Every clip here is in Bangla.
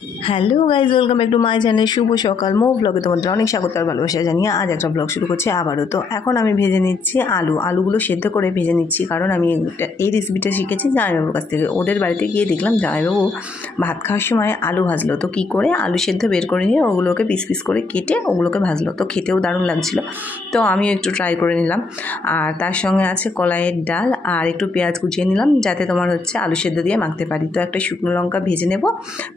Hello guys, welcome back to my channel শুভ সকাল মো ব্লগে তোমাদের অনেক স্বাগত আর ভালোবাসা জানিয়ে আজ একটা ব্লগ শুরু করছি আবারও। তো এখন আমি ভেজে নিচ্ছি আলুগুলো সেদ্ধ করে ভেজে নিচ্ছি, কারণ আমি এই রেসিপিটা শিখেছি জামাইবাবুর কাছ থেকে। ওদের বাড়িতে গিয়ে দেখলাম জামাইবাবু ভাত খাওয়ার সময় আলু ভাজলো, তো কী করে আলু সেদ্ধ বের করে নিয়ে ওগুলোকে পিস পিস করে কেটে ওগুলোকে ভাজলো, তো খেতেও দারুণ লাগছিলো। তো আমিও একটু ট্রাই করে নিলাম। আর তার সঙ্গে আছে কলাইয়ের ডাল আর একটু পেঁয়াজ কুচিয়ে নিলাম, যাতে তোমার হচ্ছে আলু সেদ্ধ দিয়ে মাখতে পারি। তো একটা শুকনো লঙ্কা ভেজে নেব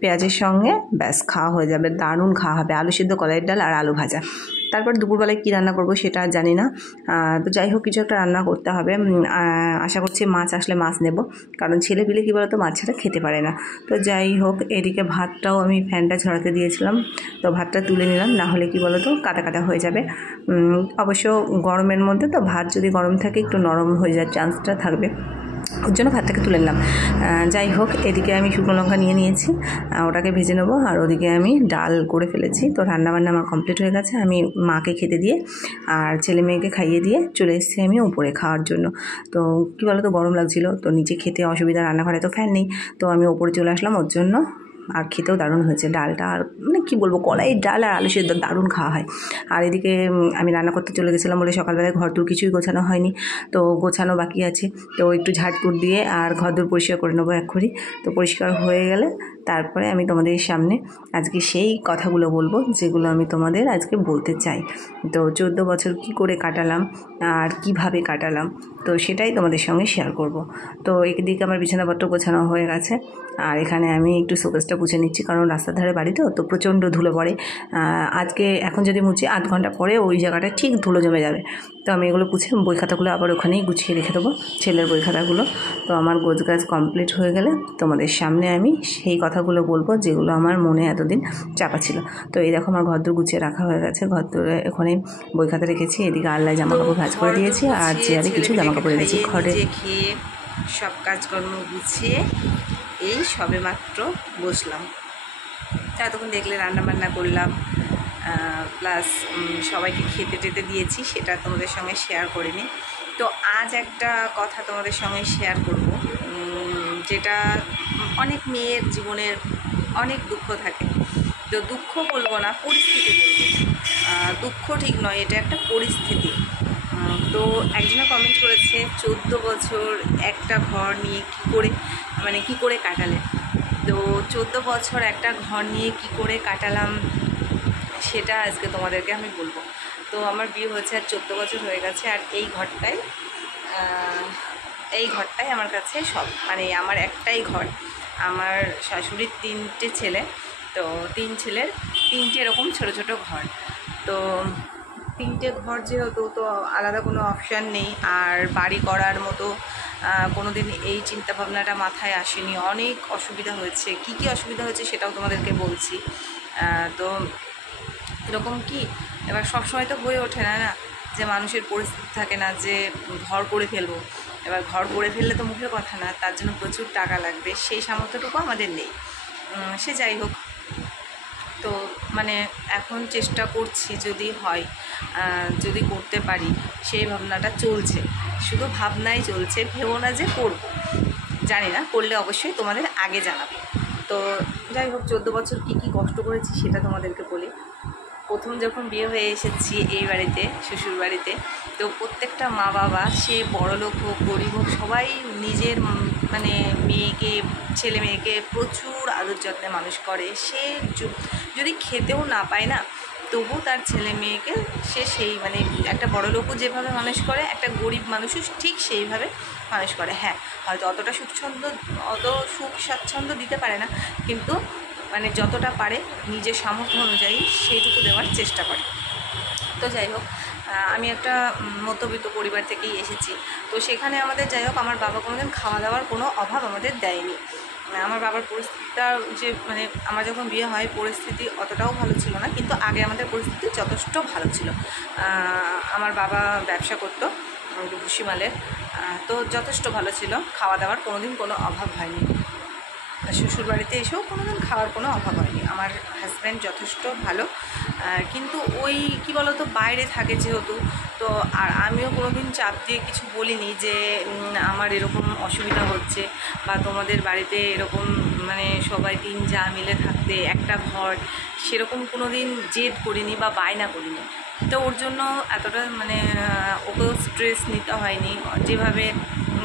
পেঁয়াজের সঙ্গে, ব্যাস খাওয়া হয়ে যাবে, দারুণ খাওয়া হবে। আলু সেদ্ধ, কলাইয়ের ডাল আর আলু ভাজা। তারপর দুপুরবেলায় কী রান্না করব সেটা জানি না, তো যাই হোক কিছু একটা রান্না করতে হবে। আশা করছি মাছ আসলে মাছ নেব, কারণ ছেলে পিলে কী বলতো মাছ ছাড়া খেতে পারে না। তো যাই হোক, এদিকে ভাতটাও আমি ফ্যানটা ঝরাতে দিয়েছিলাম, তো ভাতটা তুলে নিলাম, না হলে কী বলতো কাটা কাটা হয়ে যাবে। অবশ্য গরমের মধ্যে তো ভাত যদি গরম থাকে একটু নরম হয়ে যাওয়ার চান্সটা থাকবে, ওর জন্য ভাতটাকে তুলে নিলাম। যাই হোক, এদিকে আমি শুকনো লঙ্কা নিয়ে নিয়েছি, ওটাকে ভেজে নেবো। আর ওদিকে আমি ডাল করে ফেলেছি। তো রান্নাবান্না আমার কমপ্লিট হয়ে গেছে। আমি মাকে খেতে দিয়ে আর ছেলে মেয়েকে খাইয়ে দিয়ে চলে এসেছি আমি উপরে খাওয়ার জন্য। তো কী বলো তো গরম লাগছিলো, তো নিচে খেতে অসুবিধা, রান্নাঘরে তো ফ্যান নেই, তো আমি ওপরে চলে আসলাম ওর জন্য। আর খেতেও দারুণ হয়েছে ডালটা, আর মানে কী বলবো, কলাইয়ের ডাল আর আলু সেদ্ধ দারুণ খাওয়া হয়। আর এদিকে আমি রান্না করতে চলে গেছিলাম বলে সকালবেলায় ঘরদোর কিছুই গোছানো হয়নি, তো গোছানো বাকি আছে। তো একটু ঝাড়ঝুড় দিয়ে আর ঘরদোর পরিষ্কার করে নেবো এক্ষুনি। তো পরিষ্কার হয়ে গেলে তারপরে আমি তোমাদের সামনে আজকে সেই কথাগুলো বলবো যেগুলো আমি তোমাদের আজকে বলতে চাই। তো 14 বছর কী করে কাটালাম আর কিভাবে কাটালাম, তো সেটাই তোমাদের সঙ্গে শেয়ার করব। তো একদিকে আমার বিছানাপত্র গোছানো হয়ে গেছে, আর এখানে আমি একটু শোকেসটা মুছে নিচ্ছি, কারণ রাস্তার ধারে বাড়ি তো প্রচণ্ড ধুলো পড়ে। আজকে এখন যদি মুছি আধ ঘন্টা পরে ওই জায়গাটা ঠিক ধুলো জমে যাবে। তো আমি এগুলো পুছে বই খাতাগুলো আবার ওখানেই গুছিয়ে রেখে দেবো, ছেলের বই খাতাগুলো। তো আমার গোছগাছ কমপ্লিট হয়ে গেলে তোমাদের সামনে আমি সেই কথাগুলো বলবো যেগুলো আমার মনে এতদিন চাপা ছিল। তো এই দেখো আমার ঘরদোর গুছিয়ে রাখা হয়ে গেছে, ঘরদোরে ওখানে বই খাতা রেখেছি, এদিকে আল্লাহ জামাকাপড় ভাঁজ করে দিয়েছি আর চেয়ারে কিছু জামাকাপড় রেখেছি। ঘরে খেয়ে সব কাজকর্ম গুছিয়ে এই সবে মাত্র বসলাম। তা এতক্ষণ দেখলে রান্নাবান্না করলাম, প্লাস সবাইকে খেতে টেতে দিয়েছি, সেটা তোমাদের সঙ্গে শেয়ার করিনি। তো আজ একটা কথা তোমাদের সঙ্গে শেয়ার করব, যেটা অনেক মেয়ের জীবনের অনেক দুঃখ থাকে। তো দুঃখ বলবো না, পরিস্থিতি বলবো। দুঃখ ঠিক নয়, এটা একটা পরিস্থিতি। তো একজনে কমেন্ট করেছে 14 বছর একটা ঘর নিয়ে কী করে কাটালেন। তো 14 বছর একটা ঘর নিয়ে কী করে কাটালাম সেটা আজকে তোমাদেরকে আমি বলবো। তো আমার বিয়ে হয়েছে আর 14 বছর হয়ে গেছে, আর এই ঘরটাই আমার কাছে সব, মানে আমার একটাই ঘর। আমার শাশুড়ির 3টে ছেলে, তো 3 ছেলের 3টে এরকম ছোটো ছোটো ঘর। তো 3টে ঘর যেহেতু, তো আলাদা কোনো অপশান নেই। আর বাড়ি করার মতো কোনো দিন এই চিন্তাভাবনাটা মাথায় আসেনি। অনেক অসুবিধা হয়েছে, কি অসুবিধা হয়েছে সেটাও তোমাদেরকে বলছি। তো এরকম কি, এবার সবসময় তো হয়ে ওঠে না যে মানুষের পরিস্থিতি থাকে না যে ঘর করে ফেলবো। এবার ঘর করে ফেললে তো মুখের কথা না, তার জন্য প্রচুর টাকা লাগবে, সেই সামর্থ্যটুকু আমাদের নেই। সে যাই হোক, তো মানে এখন চেষ্টা করছি, যদি হয়, যদি করতে পারি, সেই ভাবনাটা চলছে। শুধু ভাবনাই চলছে, ভেবো না যে করব, জানি না, করলে অবশ্যই তোমাদের আগে জানাবো। তো যাই হোক, 14 বছর কী কষ্ট করেছি সেটা তোমাদেরকে বলি। প্রথম যখন বিয়ে হয়ে এসেছি এই বাড়িতে, শ্বশুর বাড়িতে, তো প্রত্যেকটা মা বাবা, সে বড়লোক হোক গরিব হোক, সবাই নিজের মানে ছেলে মেয়েকে প্রচুর আদর যত্নে মানুষ করে। সে যদি খেতেও না পায় না, তবু তার ছেলে মেয়েকে সে সেই মানে একটা বড়লোকও যেভাবে মানুষ করে, একটা গরিব মানুষও ঠিক সেইভাবে মানুষ করে। হ্যাঁ, হয়তো অত সুখ স্বাচ্ছন্দ্য দিতে পারে না, কিন্তু মানে যতটা পারে নিজের সামর্থ্য অনুযায়ী সেইটুকু দেওয়ার চেষ্টা করে। তো যাই হোক, আমি একটা মধ্যবিত্ত পরিবার থেকেই এসেছি। তো সেখানে আমাদের যাই হোক, আমার বাবা কোনোদিন খাওয়া দাওয়ার কোনো অভাব আমাদের দেয়নি। আমার বাবার পরিস্থিতিটা যে মানে আমার যখন বিয়ে হয় পরিস্থিতি অতটাও ভালো ছিল না, কিন্তু আগে আমাদের পরিস্থিতি যথেষ্ট ভালো ছিল। আমার বাবা ব্যবসা করতো ভুসিমালের, তো যথেষ্ট ভালো ছিল, খাওয়া দাওয়ার কোনোদিন কোনো অভাব হয়নি। শ্বশুরবাড়িতে এসেও কোনোদিন খাওয়ার কোনো অভাব হয়নি। আমার হাজব্যান্ড যথেষ্ট ভালো, কিন্তু ওই কী বলো তো, বাইরে থাকে যেহেতু, তো আর আমিও কোনোদিন চাপ দিয়ে কিছু বলিনি যে আমার এরকম অসুবিধা হচ্ছে বা তোমাদের বাড়িতে এরকম মানে সবাই 3 যা মিলে থাকতে একটা ঘর, সেরকম কোনো দিন জেদ করিনি বা বায়না করিনি। তো ওর জন্য এতটা মানে ওকেও স্ট্রেস নিতে হয়নি, যেভাবে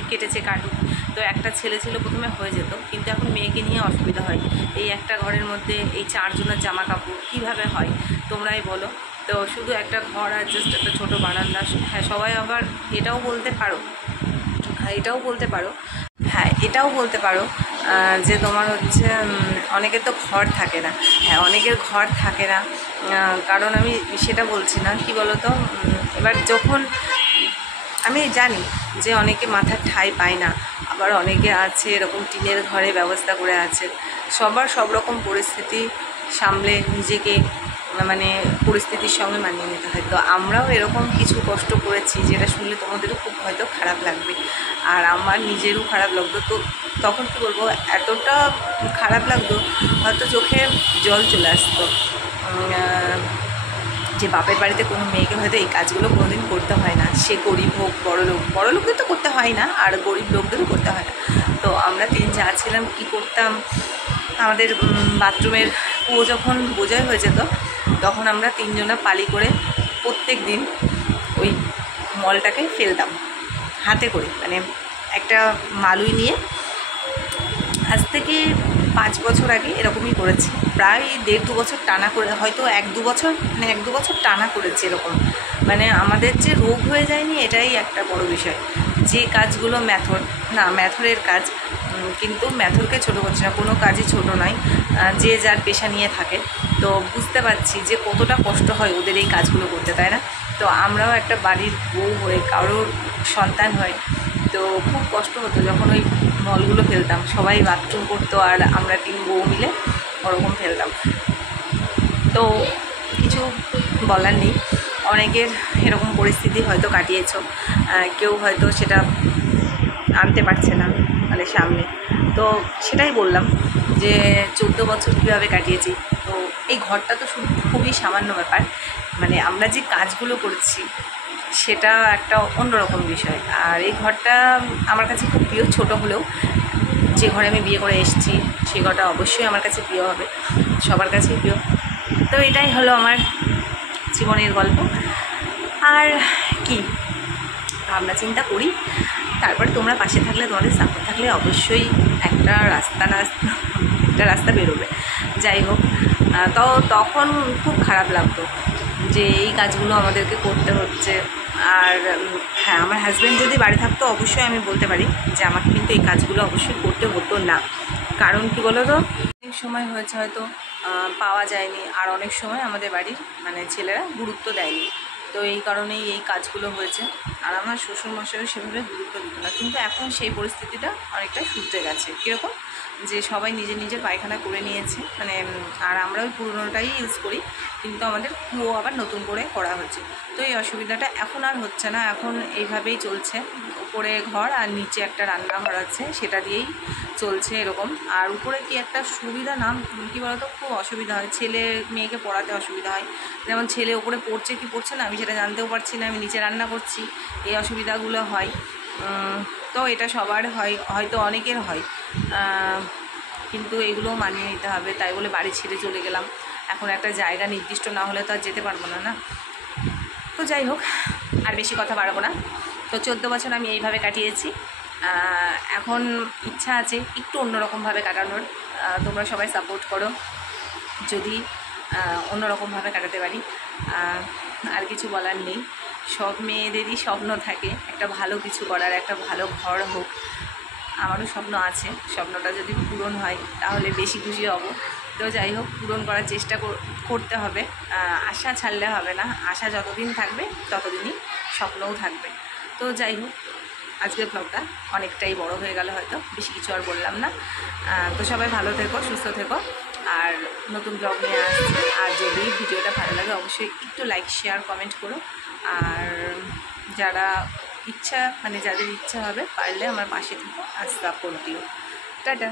কেটেছে কাটুক। তো একটা ছেলে ছিল প্রথমে হয়ে যেত, কিন্তু এখন মেয়েকে নিয়ে অসুবিধা হয়। এই একটা ঘরের মধ্যে এই 4 জনের জামা কাপড় কীভাবে হয় তোমরাই বলো। তো শুধু একটা ঘর আর জাস্ট একটা ছোটো বারান্দা। হ্যাঁ, সবাই আবার এটাও বলতে পারো এটাও বলতে পারো যে তোমার হচ্ছে অনেকের তো ঘর থাকে না। হ্যাঁ, অনেকের ঘর থাকে না, কারণ আমি সেটা বলছি না, কি বলো তো। এবার যখন আমি জানি যে অনেকে মাথার ঠাঁই পায় না, আবার অনেকে আছে এরকম টিনের ঘরে ব্যবস্থা করে আছে। সবার সব রকম পরিস্থিতি সামলে নিজেকে মানে পরিস্থিতির সঙ্গে মানিয়ে নিতে হয়। তো আমরাও এরকম কিছু কষ্ট করেছি, যেটা শুনলে তোমাদেরও খুব হয়তো খারাপ লাগবে, আর আমার নিজেরও খারাপ লাগতো। তো তখন কী বলবো, এতটা খারাপ লাগতো, হয়তো চোখে জল চলে আসতো যে বাপের বাড়িতে কোনো মেয়েকে হয়তো এই কাজগুলো কোনোদিন করতে হয় না। সে গরিব হোক বড় লোকদের তো করতে হয় না, আর গরিব লোকদেরও করতে হয় না। তো আমরা 3 যা ছিলাম কী করতাম, আমাদের বাথরুমের কুয়ো যখন বোঝাই হয়ে যেত, তখন আমরা 3 জনা পালি করে প্রত্যেক দিন ওই মলটাকে ফেলতাম হাতে করে। মানে একটা মালুই নিয়ে, আজ থেকে 5 বছর আগে এরকমই করেছি, প্রায় 1.5-2 বছর টানা করে, হয়তো 1-2 বছর মানে 1-2 বছর টানা করেছি এরকম। মানে আমাদের যে রোগ হয়ে যায়নি, এটাই একটা বড় বিষয়। যে কাজগুলো ম্যাথরের কাজ, কিন্তু ম্যাথরকে ছোটো করছে না, কোনো কাজই ছোটো নয়, যে যার পেশা নিয়ে থাকে। তো বুঝতে পারছি যে কতটা কষ্ট হয় ওদের এই কাজগুলো করতে, তাই না? তো আমরাও একটা বাড়ির বউ হয়ে, কারোর সন্তান হয়, তো খুব কষ্ট হতো যখন ওই মলগুলো ফেলতাম। সবাই বাথরুম করতো আর আমরা 3 বউ মিলে ওরকম ফেলতাম। তো কিছু বলার নেই, অনেকের এরকম পরিস্থিতি হয়তো কাটিয়েছো, কেউ হয়তো সেটা আনতে পারছে না মানে সামনে। তো সেটাই বললাম যে 14 বছর কীভাবে কাটিয়েছি। তো এই ঘরটা তো খুবই সামান্য ব্যাপার, মানে আমরা যে কাজগুলো করছি সেটা একটা অন্যরকম বিষয়। আর এই ঘরটা আমার কাছে খুব প্রিয়, ছোটো হলেও। যে ঘরে আমি বিয়ে করে এসেছি সেই ঘরটা অবশ্যই আমার কাছে প্রিয় হবে, সবার কাছেই প্রিয়। তো এটাই হলো আমার জীবনের গল্প। আর কি ভাবনা চিন্তা করি, তারপরে তোমরা পাশে থাকলে, তোমাদের সাপোর্ট থাকলে অবশ্যই একটা রাস্তা বেরোবে। যাই হোক, তো তখন খুব খারাপ লাগতো যে এই কাজগুলো আমাদেরকে করতে হচ্ছে। আর হ্যাঁ, আমার হাজব্যান্ড যদি বাড়ি থাকতো, অবশ্যই আমি বলতে পারি যে আমাকে কিন্তু এই কাজগুলো অবশ্যই করতে হতো না। কারণ কি বলো তো, অনেক সময় হয়েছে হয়তো পাওয়া যায়নি, আর অনেক সময় আমাদের বাড়ির মানে ছেলেরা গুরুত্ব দেয়নি। তো এই কারণেই এই কাজগুলো হয়েছে। আর আমার শ্বশুরমশাইও সেভাবে গুরুত্ব দিত না, কিন্তু এখন সেই পরিস্থিতিটা অনেকটা শুধরে গেছে। কীরকম, যে সবাই নিজের পায়খানা করে নিয়েছে, মানে আর আমরা ওই পুরোনোটাই ইউজ করি, কিন্তু আমাদের কুয়ো আবার নতুন করে করা হচ্ছে। তো এই অসুবিধাটা এখন আর হচ্ছে না, এখন এইভাবেই চলছে। উপরে ঘর আর নিচে একটা রান্নাঘর আছে, সেটা দিয়েই চলছে এরকম। আর উপরে কি একটা সুবিধা না, কী বলতো, খুব অসুবিধা হয়, ছেলে মেয়েকে পড়াতে অসুবিধা হয়। যেমন ছেলে উপরে পড়ছে কি পড়ছে না আমি সেটা জানতেও পারছি না, আমি নিচে রান্না করছি, এই অসুবিধাগুলো হয়। তো এটা সবার হয়, হয়তো অনেকের হয়, কিন্তু এগুলোও মানিয়ে নিতে হবে। তাই বলে বাড়ি ছেড়ে চলে গেলাম, এখন একটা জায়গা নির্দিষ্ট না হলে তো আর যেতে পারবো না। তো যাই হোক, আর বেশি কথা বাড়াবো না। তো 14 বছর আমি এইভাবে কাটিয়েছি। এখন ইচ্ছা আছে একটু অন্যরকমভাবে কাটানোর, তোমরা সবাই সাপোর্ট করো যদি অন্যরকমভাবে কাটাতে পারি। আর কিছু বলার নেই, সব মেয়েদেরই স্বপ্ন থাকে একটা ভালো কিছু করার, একটা ভালো ঘর হোক। আমারও স্বপ্ন আছে, স্বপ্নটা যদি পূরণ হয় তাহলে বেশি খুশি হব। তো যাই হোক, পূরণ করার চেষ্টা করতে হবে, আশা ছাড়লে হবে না। আশা যতদিন থাকবে ততদিনই স্বপ্নও থাকবে। তো যাই হোক, আজকের ব্লগটা অনেকটাই বড় হয়ে গেল, হয়তো বেশি কিছু আর বললাম না। তো সবাই ভালো থেকো, সুস্থ থেকো, আর নতুন ব্লগ নিয়ে আসছি। আর যদি ভিডিওটা ভালো লাগে অবশ্যই একটু লাইক, শেয়ার, কমেন্ট করো। আর যাদের ইচ্ছা হবে পারলে আমার পাশে থেকো আর সাপোর্ট দিও। টাটা।